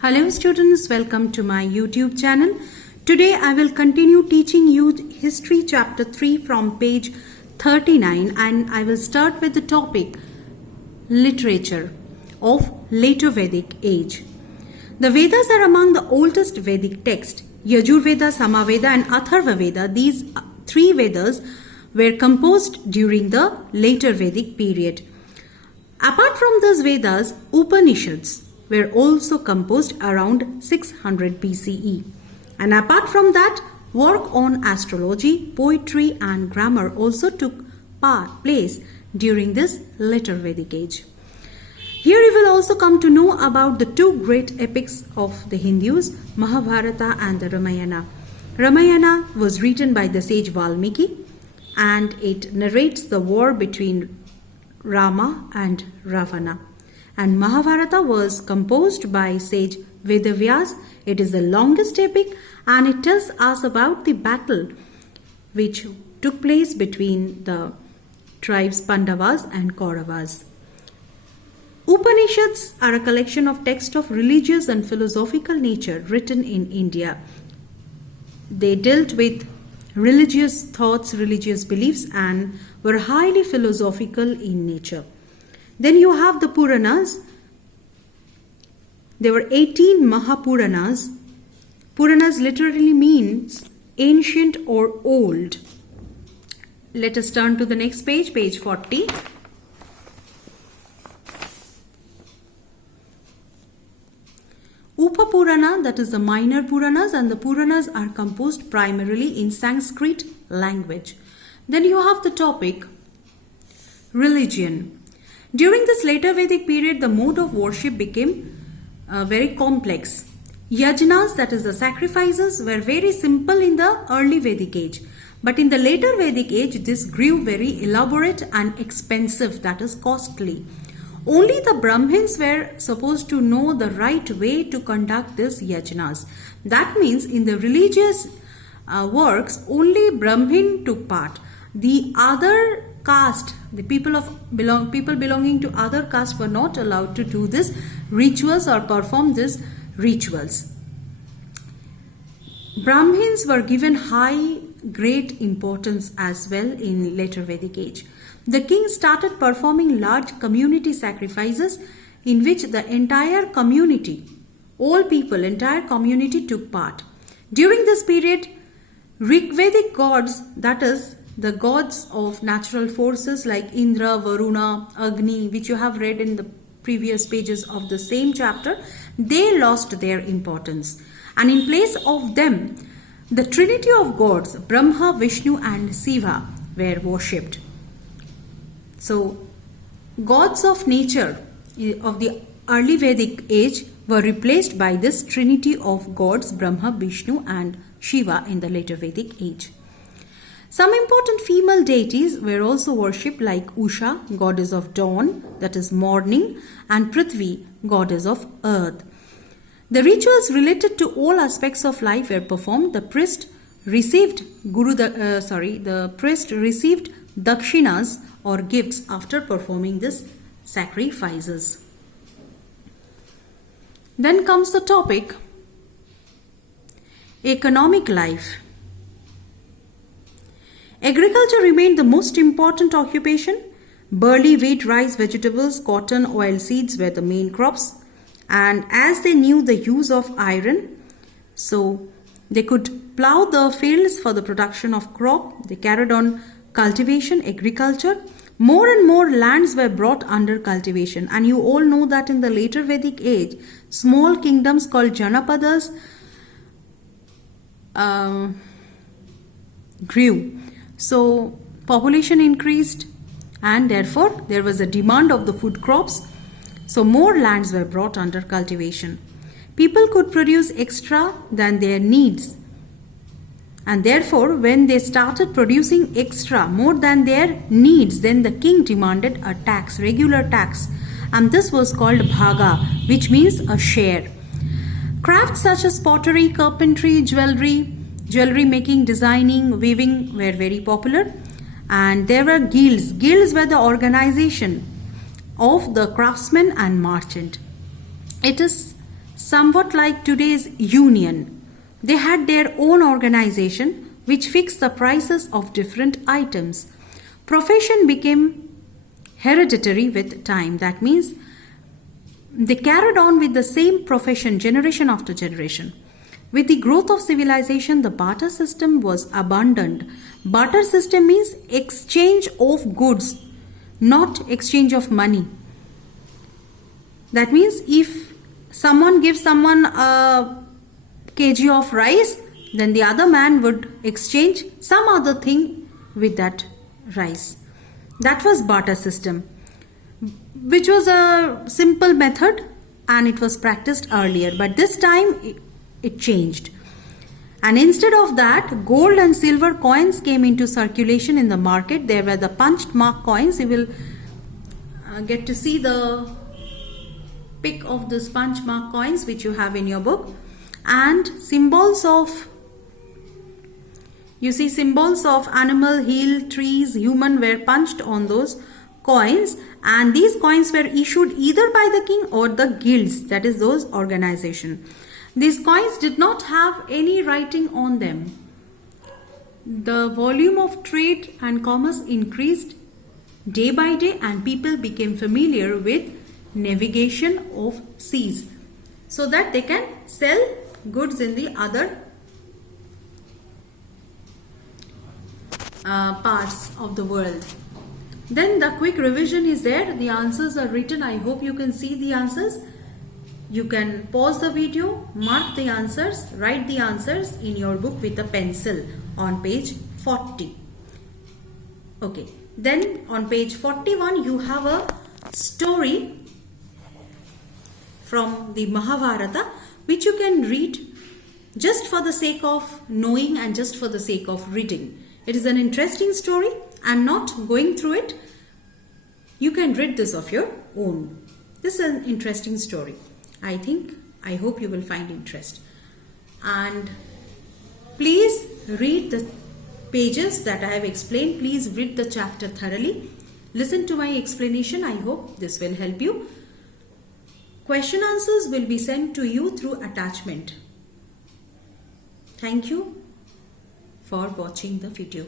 Hello students, welcome to my YouTube channel. Today I will continue teaching you History chapter 3 from page 39 and I will start with the topic Literature of later Vedic age. The Vedas are among the oldest Vedic texts. Yajurveda, Samaveda and Atharva Veda, these three Vedas were composed during the later Vedic period. Apart from those Vedas, Upanishads were also composed around 600 BCE. And apart from that, work on astrology, poetry and grammar also took place during this later Vedic age. Here you will also come to know about the two great epics of the Hindus, Mahabharata and the Ramayana. Ramayana was written by the sage Valmiki and it narrates the war between Rama and Ravana. And Mahabharata was composed by sage Vedavyas. It is the longest epic and it tells us about the battle which took place between the tribes Pandavas and Kauravas. Upanishads are a collection of texts of religious and philosophical nature written in India. They dealt with religious thoughts, religious beliefs and were highly philosophical in nature. Then you have the Puranas. There were 18 Mahapuranas. Puranas literally means ancient or old. Let us turn to the next page, page 40. Upapurana, that is the minor Puranas, and the Puranas are composed primarily in Sanskrit language. Then you have the topic religion. During this later Vedic period, the mode of worship became very complex. Yajnas, that is the sacrifices, were very simple in the early Vedic age. But in the later Vedic age, this grew very elaborate and expensive, that is costly. Only the Brahmins were supposed to know the right way to conduct this yajnas. That means in the religious works, only Brahmin took part. The other caste, the people belonging to other caste were not allowed to do this rituals or perform these rituals. Brahmins were given great importance as well in later Vedic age. The king started performing large community sacrifices in which the entire community, all people, entire community took part. During this period, Rigvedic gods, that is the gods of natural forces like Indra, Varuna, Agni, which you have read in the previous pages of the same chapter, they lost their importance. And in place of them, the trinity of gods, Brahma, Vishnu and Shiva, were worshipped. So, gods of nature of the early Vedic age were replaced by this trinity of gods, Brahma, Vishnu and Shiva in the later Vedic age. Some important female deities were also worshipped like Usha, goddess of dawn, that is morning, and Prithvi, goddess of earth. The rituals related to all aspects of life were performed. The priest received dakshinas or gifts after performing these sacrifices. Then comes the topic economic life. Agriculture remained the most important occupation. Barley, wheat, rice, vegetables, cotton, oil seeds were the main crops. And as they knew the use of iron, so they could plow the fields for the production of crop. They carried on cultivation, agriculture. More and more lands were brought under cultivation. And you all know that in the later Vedic age, small kingdoms called Janapadas grew. So population increased and therefore there was a demand of the food crops. So more lands were brought under cultivation. People could produce extra than their needs. And therefore when they started producing extra more than their needs, then the king demanded a tax, regular tax. And this was called bhaga, which means a share. Crafts such as pottery, carpentry, jewelry making, designing, weaving were very popular. And there were guilds. Guilds were the organization of the craftsmen and merchant. It is somewhat like today's union. They had their own organization which fixed the prices of different items. Profession became hereditary with time. That means they carried on with the same profession generation after generation. With the growth of civilization, the barter system was abandoned. Barter system means exchange of goods, not exchange of money. That means if someone gives someone a kg of rice, then the other man would exchange some other thing with that rice. That was barter system, which was a simple method and it was practiced earlier, but this time it changed. And instead of that, gold and silver coins came into circulation in the market. There were the punched mark coins. You will get to see the pic of these punch mark coins which you have in your book. And symbols of, you see, symbols of animal, hill, trees, human were punched on those coins, and these coins were issued either by the king or the guilds, that is those organization. These coins did not have any writing on them. The volume of trade and commerce increased day by day and people became familiar with navigation of seas so that they can sell goods in the other parts of the world. Then the quick revision is there. The answers are written. I hope you can see the answers. You can pause the video, mark the answers, write the answers in your book with a pencil on page 40. Okay, then on page 41 you have a story from the Mahabharata which you can read just for the sake of knowing and just for the sake of reading. It is an interesting story. I am not going through it. You can read this of your own. This is an interesting story. I hope you will find interest. And please read the pages that I have explained. Please read the chapter thoroughly. Listen to my explanation. I hope this will help you. Question answers will be sent to you through attachment. Thank you for watching the video.